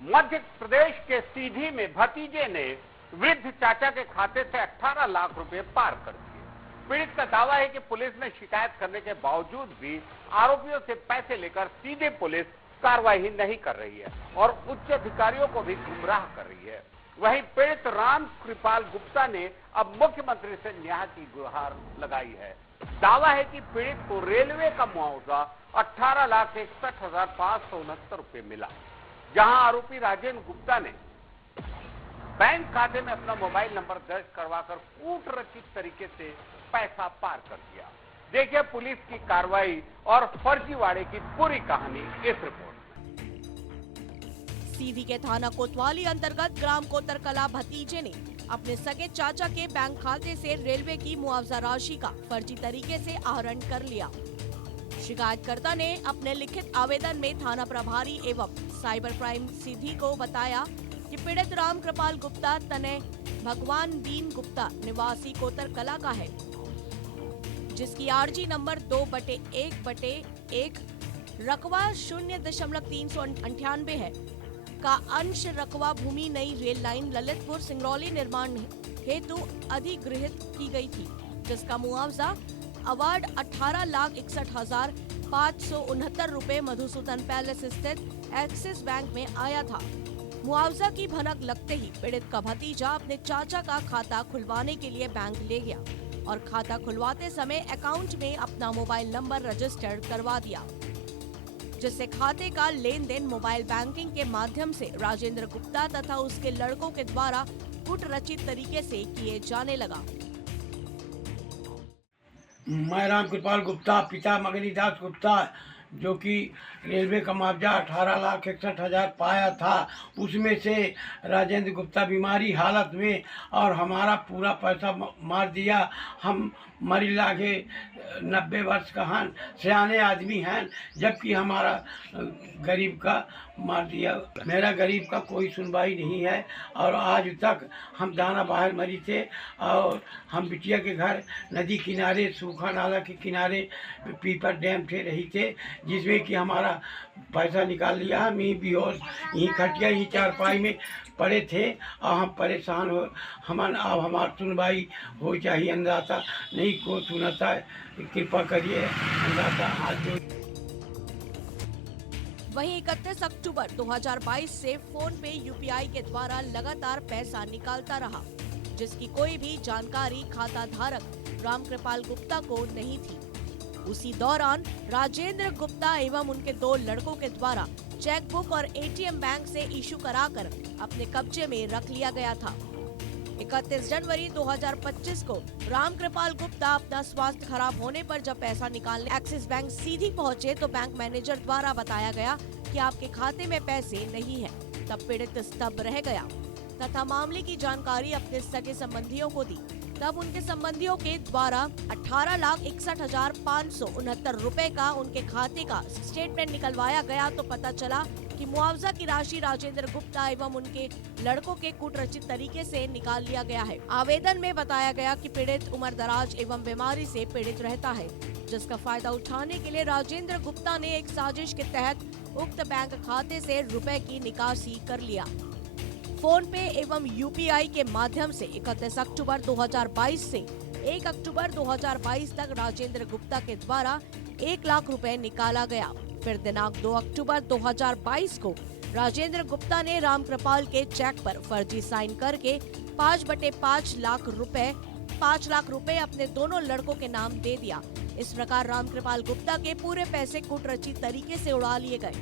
मध्य प्रदेश के सीधी में भतीजे ने वृद्ध चाचा के खाते से 18 लाख रुपए पार कर दिए। पीड़ित का दावा है कि पुलिस ने शिकायत करने के बावजूद भी आरोपियों से पैसे लेकर सीधे पुलिस कार्रवाई नहीं कर रही है और उच्च अधिकारियों को भी गुमराह कर रही है। वहीं पीड़ित राम कृपाल गुप्ता ने अब मुख्यमंत्री से न्याय की गुहार लगाई है। दावा है कि पीड़ित को रेलवे का मुआवजा 18,61,569 रुपए मिला, जहां आरोपी राजेंद्र गुप्ता ने बैंक खाते में अपना मोबाइल नंबर दर्ज करवाकर कूटरचित तरीके से पैसा पार कर दिया। देखिए पुलिस की कार्रवाई और फर्जीवाड़े की पूरी कहानी इस रिपोर्ट। सीधी के थाना कोतवाली अंतर्गत ग्राम कोतरकला भतीजे ने अपने सगे चाचा के बैंक खाते से रेलवे की मुआवजा राशि का फर्जी तरीके से आहरण कर लिया। शिकायतकर्ता ने अपने लिखित आवेदन में थाना प्रभारी एवं साइबर क्राइम सीधी को बताया कि पीड़ित राम कृपाल गुप्ता तने भगवान दीन गुप्ता निवासी कोतरकला का है, जिसकी आरजी नंबर 2/1/1 रकवा 0.398 है का अंश रकवा भूमि नई रेल लाइन ललितपुर सिंगरौली निर्माण हेतु अधिगृहित की गई थी, जिसका मुआवजा अवार्ड 18,61,569 रुपए मधुसूदन पैलेस स्थित एक्सिस बैंक में आया था। मुआवजा की भनक लगते ही पीड़ित का भतीजा अपने चाचा का खाता खुलवाने के लिए बैंक ले गया और खाता खुलवाते समय अकाउंट में अपना मोबाइल नंबर रजिस्टर्ड करवा दिया, जिससे खाते का लेन देन मोबाइल बैंकिंग के माध्यम से राजेंद्र गुप्ता तथा उसके लड़कों के द्वारा कूटरचित तरीके से किए जाने लगा। मैं राम कृपाल गुप्ता पिता मगनीदास गुप्ता, जो कि रेलवे का मुआवजा 18,61,000 पाया था, उसमें से राजेंद्र गुप्ता बीमारी हालत में और हमारा पूरा पैसा मार दिया। हम मरी लागे 90 वर्ष का हन, सियाने आदमी हैं, जबकि हमारा गरीब का मार दिया। मेरा गरीब का कोई सुनवाई नहीं है और आज तक हम दाना बाहर मरी थे और हम बिटिया के घर नदी किनारे सूखा नाला के किनारे पीपर डैम थे रही थे, जिसमें कि हमारा पैसा निकाल लिया। हम यहीं बेहोश यहीं खटिया यहीं चारपाई में पड़े थे और हम परेशान हो। अब हमारी सुनवाई हो चाहिए। अंदाता नहीं को सुनाता है, कृपा करिए अंदाता हाथ जोड़। वहीं 31 अक्टूबर 2022 से फोन पे यूपीआई के द्वारा लगातार पैसा निकालता रहा, जिसकी कोई भी जानकारी खाता धारक राम कृपाल गुप्ता को नहीं थी। उसी दौरान राजेंद्र गुप्ता एवं उनके 2 लड़कों के द्वारा चेकबुक और एटीएम बैंक से इशू कराकर अपने कब्जे में रख लिया गया था। 31 जनवरी 2025 को राम कृपाल गुप्ता अपना स्वास्थ्य खराब होने पर जब पैसा निकालने एक्सिस बैंक सीधी पहुंचे तो बैंक मैनेजर द्वारा बताया गया कि आपके खाते में पैसे नहीं है। तब पीड़ित स्तब्ध रह गया तथा मामले की जानकारी अपने सगे संबंधियों को दी। तब उनके संबंधियों के द्वारा 18,61,569 रुपए का उनके खाते का स्टेटमेंट निकलवाया गया तो पता चला कि मुआवजा की राशि राजेंद्र गुप्ता एवं उनके लड़कों के कूटरचित तरीके से निकाल लिया गया है। आवेदन में बताया गया कि पीड़ित उम्र दराज एवं बीमारी से पीड़ित रहता है, जिसका फायदा उठाने के लिए राजेंद्र गुप्ता ने एक साजिश के तहत उक्त बैंक खाते से रुपए की निकासी कर लिया। फोन पे एवं यूपीआई के माध्यम से 31 अक्टूबर 2022 से 1 अक्टूबर 2022 तक राजेंद्र गुप्ता के द्वारा 1 लाख रुपए निकाला गया। फिर दिनांक 2 अक्टूबर 2022 को राजेंद्र गुप्ता ने राम कृपाल के चेक पर फर्जी साइन करके 5/5 लाख रुपए अपने दोनों लड़कों के नाम दे दिया। इस प्रकार राम कृपाल गुप्ता के पूरे पैसे कूटरचित तरीके से उड़ा लिए गए।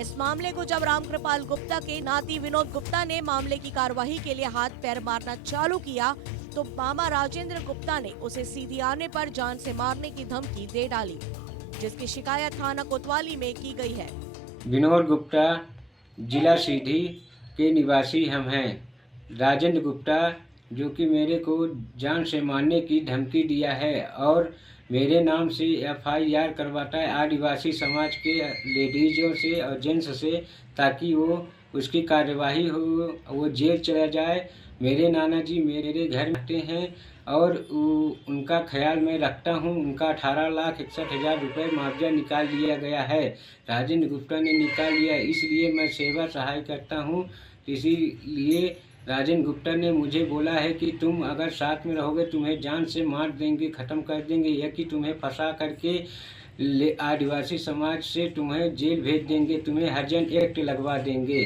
इस मामले को जब राम कृपाल गुप्ता के नाती विनोद गुप्ता ने मामले की कार्यवाही के लिए हाथ पैर मारना चालू किया तो मामा राजेंद्र गुप्ता ने उसे सीधी आने पर जान से मारने की धमकी दे डाली, जिसकी शिकायत थाना कोतवाली में की गई है। विनोद गुप्ता जिला सीधी के निवासी हम हैं। राजेंद्र गुप्ता जो कि मेरे को जान से मारने की धमकी दिया है और मेरे नाम से FIR करवाता है आदिवासी समाज के लेडीजों से और जेंट्स से, ताकि वो उसकी कार्यवाही हो, वो जेल चला जाए। मेरे नाना जी मेरे घर में रहते हैं और उनका ख्याल मैं रखता हूँ। उनका 18,61,000 रुपये मुआवजा निकाल लिया गया है, राजेंद्र गुप्ता ने निकाल लिया। इसलिए मैं सेवा सहाय करता हूँ। इसीलिए राजेंद्र गुप्ता ने मुझे बोला है कि तुम अगर साथ में रहोगे तुम्हें जान से मार देंगे, ख़त्म कर देंगे, या कि तुम्हें फंसा करके आदिवासी समाज से तुम्हें जेल भेज देंगे, तुम्हें हरिजन एक्ट लगवा देंगे।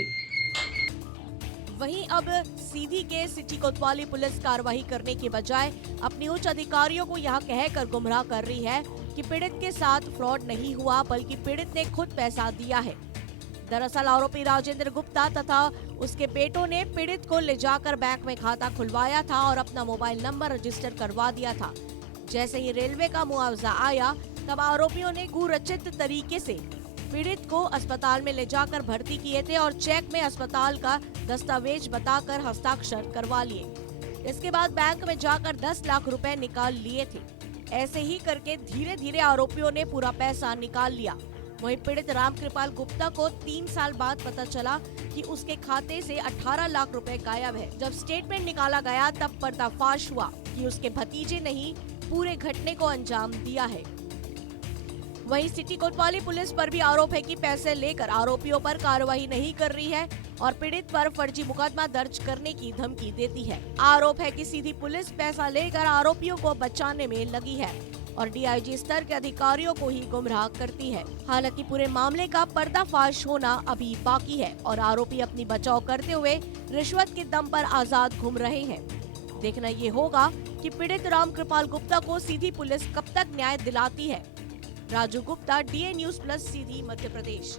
वहीं अब सीधी के सिटी कोतवाली पुलिस कार्रवाई करने के बजाय अपने उच्च अधिकारियों को यह कहकर गुमराह कर रही है कि पीड़ित के साथ फ्रॉड नहीं हुआ, बल्कि पीड़ित ने खुद पैसा दिया है। दरअसल आरोपी राजेंद्र गुप्ता तथा उसके बेटों ने पीड़ित को ले जाकर बैंक में खाता खुलवाया था और अपना मोबाइल नंबर रजिस्टर करवा दिया था। जैसे ही रेलवे का मुआवजा आया, तब आरोपियों ने कुरचित तरीके से पीड़ित को अस्पताल में ले जाकर भर्ती किए थे और चेक में अस्पताल का दस्तावेज बताकर हस्ताक्षर करवा लिए। इसके बाद बैंक में जाकर 10 लाख रुपए निकाल लिए थे। ऐसे ही करके धीरे धीरे आरोपियों ने पूरा पैसा निकाल लिया। वहीं पीड़ित रामकृपाल गुप्ता को 3 साल बाद पता चला कि उसके खाते से 18 लाख रुपए गायब है। जब स्टेटमेंट निकाला गया तब पर्दाफाश हुआ कि उसके भतीजे ने ही पूरे घटने को अंजाम दिया है। वहीं सिटी कोतवाली पुलिस पर भी आरोप है कि पैसे लेकर आरोपियों पर कार्रवाई नहीं कर रही है और पीड़ित पर फर्जी मुकदमा दर्ज करने की धमकी देती है। आरोप है कि सीधी पुलिस पैसा लेकर आरोपियों को बचाने में लगी है और डीआईजी स्तर के अधिकारियों को ही गुमराह करती है। हालांकि पूरे मामले का पर्दाफाश होना अभी बाकी है और आरोपी अपनी बचाव करते हुए रिश्वत के दम पर आजाद घूम रहे हैं। देखना ये होगा कि पीड़ित रामकृपाल गुप्ता को सीधी पुलिस कब तक न्याय दिलाती है। राजू गुप्ता, DA News+ सीधी, मध्य प्रदेश।